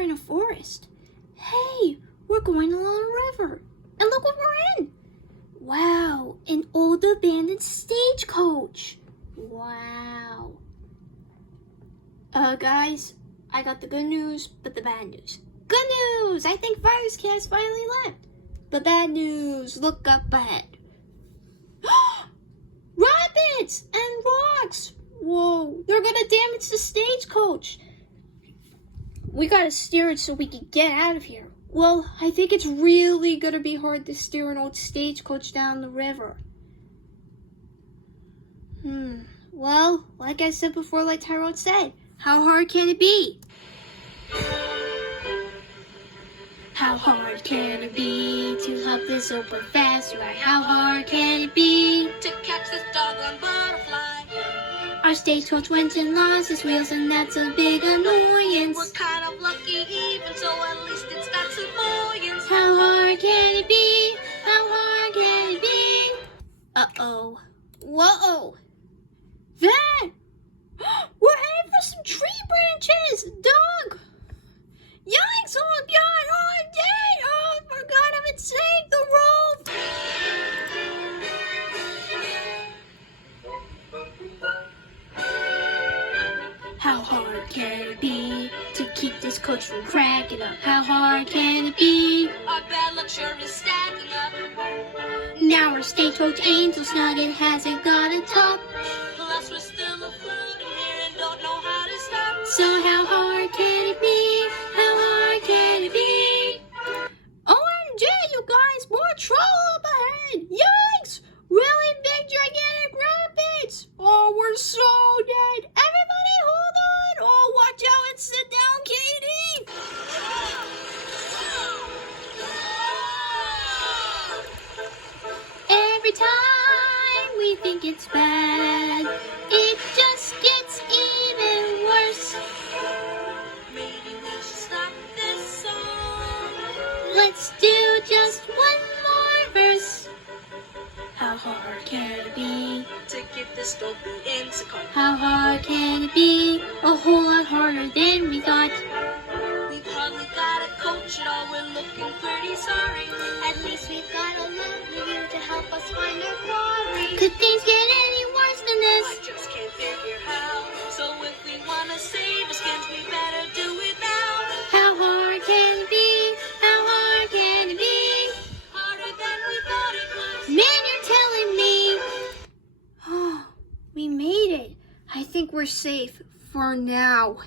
we're in a forest. Hey, we're going along a river. And look what we're in. Wow, an old abandoned stagecoach. Wow. Guys, I got the good news, but the bad news. Good news! I think Virus Cat finally left. The bad news, look up ahead. Rapids and rocks! Whoa, they're gonna damage the stagecoach. We gotta steer it so we can get out of here. Well, I think it's really gonna be hard to steer an old stagecoach down the river. Well, like I said before, like Tyrone said, how hard can it be? How hard can it be to hop this open fast ride? How hard can it be to catch this doggone butterfly? Our stagecoach went and lost its wheels, and that's a big annoyance. We're kind of lucky even, so at least it's got some buoyance. How hard can it be? How hard can it be? Uh-oh. Whoa! Van! We're heading for some tree branches! Doug! Yikes! Oh, God! Oh, I'm dead! Oh, I forgot I'm insane! The rope! How hard can it be to keep this coach from cracking up? How hard can it be? Our bad luck sure is stacking up. Now our stagecoach ain't so snug, it hasn't got a top. Plus we're still afloat in here and don't know how to stop. So how hard can it be? How hard can it be? OMG, you guys, more trouble up ahead! Yikes! Really big gigantic rapids! Oh, we're so dead! Everybody hold on! Oh, watch out and sit down, Katie! Every time we think it's bad, it just gets even worse. Maybe we should stop this song. Let's do just one more verse. How hard can it be to get this dopey into car. How hard can it be? A whole lot harder than we thought. We've hardly got a coach at all, we're looking pretty sorry. At least we've got a lovely you to help us find our quarry. Could things get any worse than I this? just can't figure how. So if we wanna save our skins, we better do it now. How hard can it be? How hard can it be? Harder than we thought it was. Man, you're telling me. Oh, we made it. I think we're safe for now.